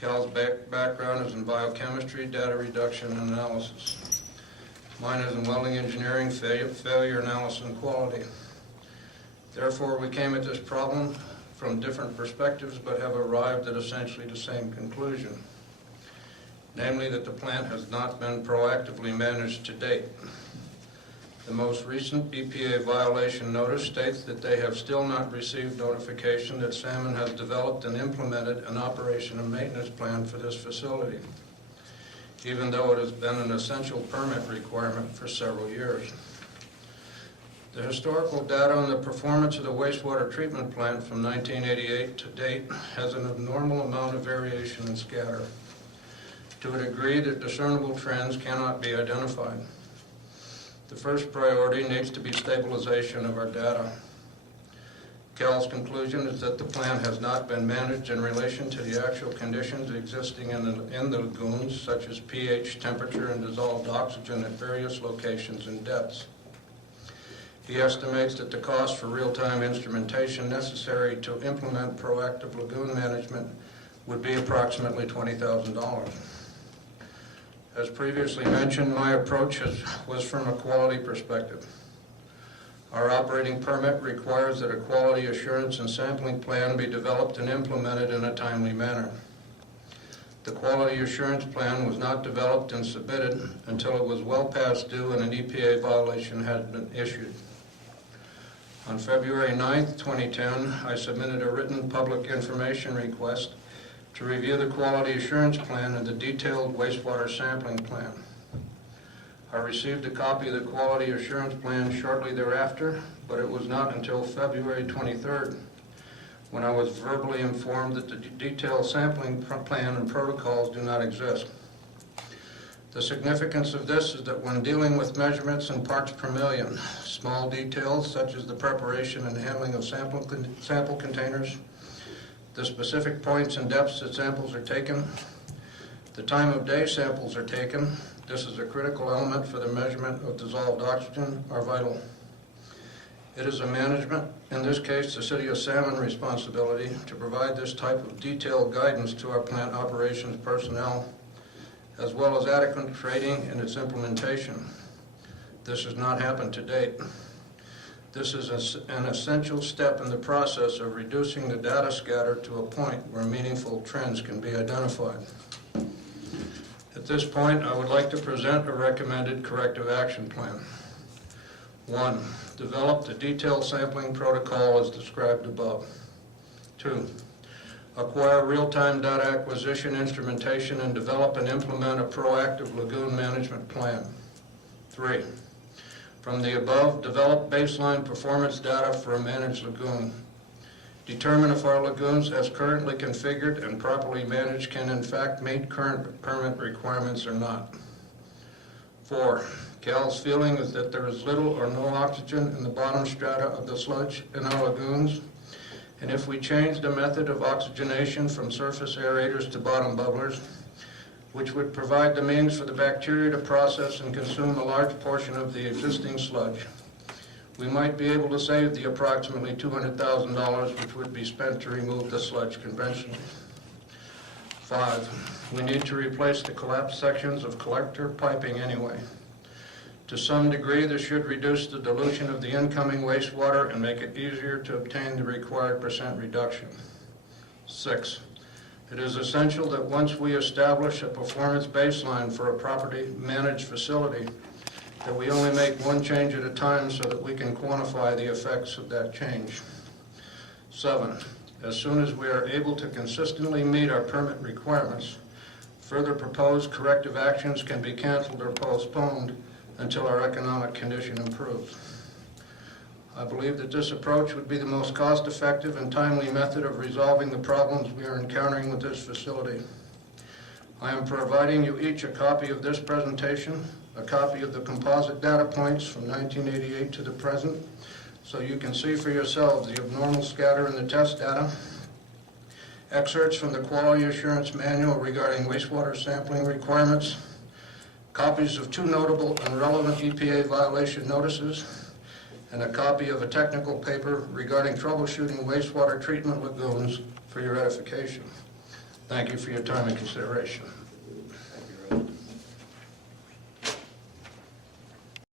Cal's background is in biochemistry, data reduction, and analysis. Mine is in welding engineering, failure analysis, and quality. Therefore, we came at this problem from different perspectives, but have arrived at essentially the same conclusion, namely that the plant has not been proactively managed to date. The most recent EPA violation notice states that they have still not received notification that Salmon has developed and implemented an operation and maintenance plan for this facility, even though it has been an essential permit requirement for several years. The historical data on the performance of the wastewater treatment plant from 1988 to date has an abnormal amount of variation and scatter, to a degree that discernible trends cannot be identified. The first priority needs to be stabilization of our data. Cal's conclusion is that the plant has not been managed in relation to the actual conditions existing in the lagoons, such as pH, temperature, and dissolved oxygen at various locations and depths. He estimates that the cost for real-time instrumentation necessary to implement proactive lagoon management would be approximately $20,000. As previously mentioned, my approach was from a quality perspective. Our operating permit requires that a quality assurance and sampling plan be developed and implemented in a timely manner. The quality assurance plan was not developed and submitted until it was well past due and an EPA violation had been issued. On February 9th, 2010, I submitted a written public information request to review the quality assurance plan and the detailed wastewater sampling plan. I received a copy of the quality assurance plan shortly thereafter, but it was not until February 23rd when I was verbally informed that the detailed sampling plan and protocols do not exist. The significance of this is that when dealing with measurements in parts per million, small details such as the preparation and handling of sample containers, the specific points and depths that samples are taken, the time of day samples are taken, this is a critical element for the measurement of dissolved oxygen, are vital. It is a management, in this case the City of Salmon, responsibility to provide this type of detailed guidance to our plant operations personnel, as well as adequate training in its implementation. This has not happened to date. This is an essential step in the process of reducing the data scatter to a point where meaningful trends can be identified. At this point, I would like to present a recommended corrective action plan. 1. Develop the detailed sampling protocol as described above. 2. Acquire real-time data acquisition instrumentation and develop and implement a proactive lagoon management plan. 3. From the above, develop baseline performance data for a managed lagoon. Determine if our lagoons, as currently configured and properly managed, can in fact meet current permit requirements or not. 4. Cal's feeling is that there is little or no oxygen in the bottom strata of the sludge in our lagoons, and if we change the method of oxygenation from surface aerators to bottom bubblers, which would provide the means for the bacteria to process and consume a large portion of the existing sludge, we might be able to save the approximately $200,000 which would be spent to remove the sludge conventionally. 5. We need to replace the collapsed sections of collector piping anyway. To some degree, this should reduce the dilution of the incoming wastewater and make it easier to obtain the required % reduction. 6. It is essential that once we establish a performance baseline for a properly managed facility, that we only make one change at a time so that we can quantify the effects of that change. 7. As soon as we are able to consistently meet our permit requirements, further proposed corrective actions can be canceled or postponed until our economic condition improves. I believe that this approach would be the most cost-effective and timely method of resolving the problems we are encountering with this facility. I am providing you each a copy of this presentation, a copy of the composite data points from 1988 to the present, so you can see for yourselves the abnormal scatter in the test data, excerpts from the quality assurance manual regarding wastewater sampling requirements, copies of 2 notable and relevant EPA violation notices, and a copy of a technical paper regarding troubleshooting wastewater treatment lagoons for your edification. Thank you for your time and consideration.